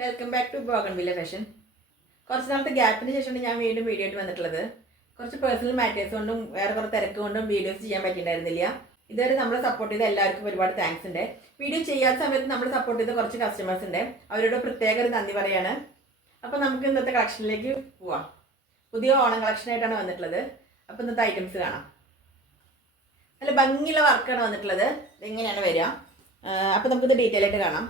Welcome back to Bougainvillea Fashion. കുറച്ച് നാളത്തെ ഗ്യാപ്പിന് ശേഷമാണ് ഞാൻ വീണ്ടും വീഡിയോ ആയിട്ട് വന്നിട്ടുള്ളത്. കുറച്ച് പേഴ്സണൽ മാറ്റേഴ്സ് കൊണ്ടും വേറെ കുറേ തിരക്ക് കൊണ്ടും വീഡിയോസ് ചെയ്യാൻ പറ്റിയിട്ടുണ്ടായിരുന്നില്ല. ഇതുവരെ നമ്മളെ സപ്പോർട്ട് ചെയ്ത എല്ലാവർക്കും ഒരുപാട് താങ്ക്സ് ഉണ്ട്. വീഡിയോ ചെയ്യാത്ത സമയത്ത് നമ്മൾ സപ്പോർട്ട് ചെയ്ത കുറച്ച് കസ്റ്റമേഴ്സ് ഉണ്ട്, അവരോട് പ്രത്യേക ഒരു നന്ദി പറയാണ്. അപ്പോൾ നമുക്ക് ഇന്നത്തെ കളക്ഷനിലേക്ക് പോവാം. പുതിയ ഓണം കളക്ഷനായിട്ടാണ് വന്നിട്ടുള്ളത്. അപ്പോൾ ഇന്നത്തെ ഐറ്റംസ് കാണാം. നല്ല ഭംഗിയുള്ള വർക്കാണ് വന്നിട്ടുള്ളത്. ഇതെങ്ങനെയാണ് വരിക. അപ്പോൾ നമുക്കിത് ഡീറ്റെയിൽ ആയിട്ട് കാണാം.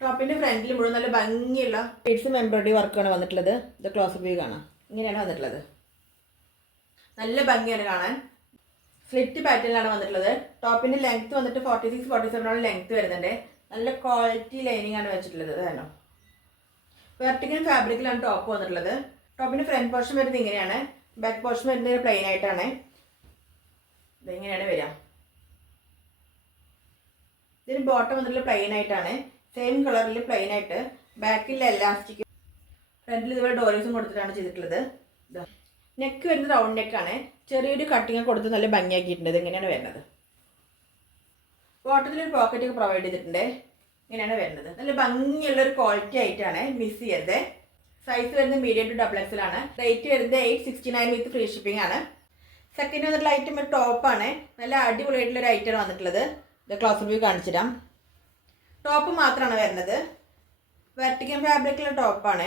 ടോപ്പിൻ്റെ ഫ്രണ്ടിൽ മുഴുവൻ നല്ല ഭംഗിയുള്ള ബീഡ്സും എംബ്രോയിഡറി വർക്കാണ് വന്നിട്ടുള്ളത്. ഇത് ക്ലോസപ്പ് വ്യൂ കാണാം. ഇങ്ങനെയാണ് വന്നിട്ടുള്ളത്. നല്ല ഭംഗിയാണ് കാണാൻ. സ്ലിറ്റ് പാറ്റേണിലാണ് വന്നിട്ടുള്ളത്. ടോപ്പിൻ്റെ ലെങ്ത്ത് വന്നിട്ട് 46-47 ലെങ്ത്ത് വരുന്നുണ്ട്. നല്ല ക്വാളിറ്റി ലൈനിങ് ആണ് വെച്ചിട്ടുള്ളത്. അതാണോ വെർട്ടിക്കൽ ഫാബ്രിക്കിലാണ് ടോപ്പ് വന്നിട്ടുള്ളത്. ടോപ്പിൻ്റെ ഫ്രണ്ട് പോർഷൻ വരുന്നത് ഇങ്ങനെയാണ്. ബാക്ക് പോർഷൻ വരുന്നത് പ്ലെയിൻ ആയിട്ടാണ്. ഇതെങ്ങനെയാണ് വരിക. ഇതിന് ബോട്ടം വന്നിട്ടുള്ള പ്ലെയിൻ ആയിട്ടാണ്. സെയിം കളറിൽ പ്ലെയിൻ ആയിട്ട് ബാക്കിൽ എലാസ്റ്റിക്, ഫ്രണ്ടിൽ ഇതുപോലെ ഡോറീസും കൊടുത്തിട്ടാണ് ചെയ്തിട്ടുള്ളത്. നെക്ക് വരുന്നത് റൗണ്ട് നെക്കാണ്. ചെറിയൊരു കട്ടിങ് കൊടുത്ത് നല്ല ഭംഗിയാക്കിയിട്ടുണ്ട്. ഇങ്ങനെയാണ് വരുന്നത്. ബോട്ടത്തിലൊരു പോക്കറ്റൊക്കെ പ്രൊവൈഡ് ചെയ്തിട്ടുണ്ട്. ഇങ്ങനെയാണ് വരുന്നത്. നല്ല ഭംഗിയുള്ള ഒരു ക്വാളിറ്റി ആയിട്ടാണ്. മിസ് ചെയ്യരുത്. സൈസ് വരുന്നത് മീഡിയം ടു XXL ആണ്. റേറ്റ് വരുന്നത് 869 വിത്ത് ഫ്രീ ഷിപ്പിംഗ് ആണ്. സെക്കൻഡ് വന്നിട്ടുള്ള ഐറ്റം ഒരു ടോപ്പാണ്. നല്ല അടിപൊളിയായിട്ടുള്ളൊരു ഐറ്റം വന്നിട്ടുള്ളത്. ഇത് ക്ലോസ് വ്യൂ കാണിച്ചിടാം. ടോപ്പ് മാത്രമാണ് വരുന്നത്. വെർട്ടിക്കൽ ഫാബ്രിക്കുള്ള ടോപ്പാണ്.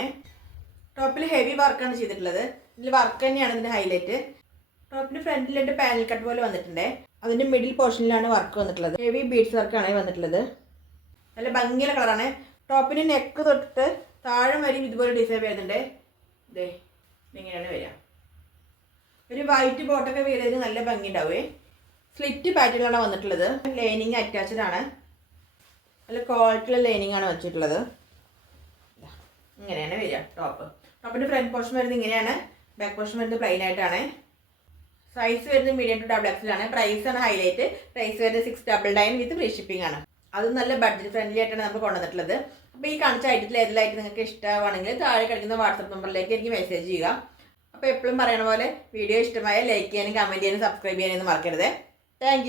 ടോപ്പിൽ ഹെവി വർക്കാണ് ചെയ്തിട്ടുള്ളത്. ഇതിൽ വർക്ക് തന്നെയാണ് ഇതിൻ്റെ ഹൈലൈറ്റ്. ടോപ്പിൻ്റെ ഫ്രണ്ടിലായിട്ട് പാനൽ കട്ട് പോലെ വന്നിട്ടുണ്ട്. അതിൻ്റെ മിഡിൽ പോർഷനിലാണ് വർക്ക് വന്നിട്ടുള്ളത്. ഹെവി ബീഡ്സ് വർക്കാണ് വന്നിട്ടുള്ളത്. നല്ല ഭംഗിയുള്ള കളറാണ്. ടോപ്പിന് നെക്ക് തൊട്ടിട്ട് താഴെ വരും ഇതുപോലെ ഡിസൈൻ വരുന്നുണ്ട്. ഇതേ ഇങ്ങനെയാണ് വരിക. ഒരു വൈറ്റ് ബോട്ടൊക്കെ വീഴുന്നതിന് നല്ല ഭംഗി ഉണ്ടാവുമേ. സ്ലിറ്റ് പാറ്റേണിലാണ് വന്നിട്ടുള്ളത്. ലൈനിങ് അറ്റാച്ച്ഡ് ആണ്. നല്ല ക്വാളിറ്റിയുള്ള ലൈനിങ് ആണ് വെച്ചിട്ടുള്ളത്. ഇങ്ങനെയാണ് വരിക ടോപ്പ്. ടോപ്പിൻ്റെ ഫ്രണ്ട് പോർഷൻ വരുന്നത് ഇങ്ങനെയാണ്. ബാക്ക് പോർഷൻ വരുന്നത് പ്ലെയിൻ ആയിട്ടാണ്. സൈസ് വരുന്നത് മീഡിയം ടു XXL ആണ്. പ്രൈസ് ആണ് ഹൈലൈറ്റ്. പ്രൈസ് വരുന്നത് 699 വിത്ത് ഫ്രീ ഷിപ്പിംഗ് ആണ്. അത് നല്ല ബഡ്ജറ്റ് ഫ്രണ്ട്ലി ആയിട്ടാണ് നമ്മൾ കൊണ്ടുവന്നിട്ടുള്ളത്. അപ്പോൾ ഈ കാണിച്ച ഐറ്റത്തിൽ ഏതിലായിട്ട് നിങ്ങൾക്ക് ഇഷ്ടമാണെങ്കിൽ താഴെ കഴിക്കുന്ന വാട്സപ്പ് നമ്പറിലേക്ക് എനിക്ക് മെസ്സേജ് ചെയ്യുക. അപ്പോൾ എപ്പോഴും പറയണ പോലെ വീഡിയോ ഇഷ്ടമായ ലൈക്ക് ചെയ്യാനും കമൻറ്റ് ചെയ്യാനും സബ്സ്ക്രൈബ് ചെയ്യാനും മറക്കരുത്. താങ്ക്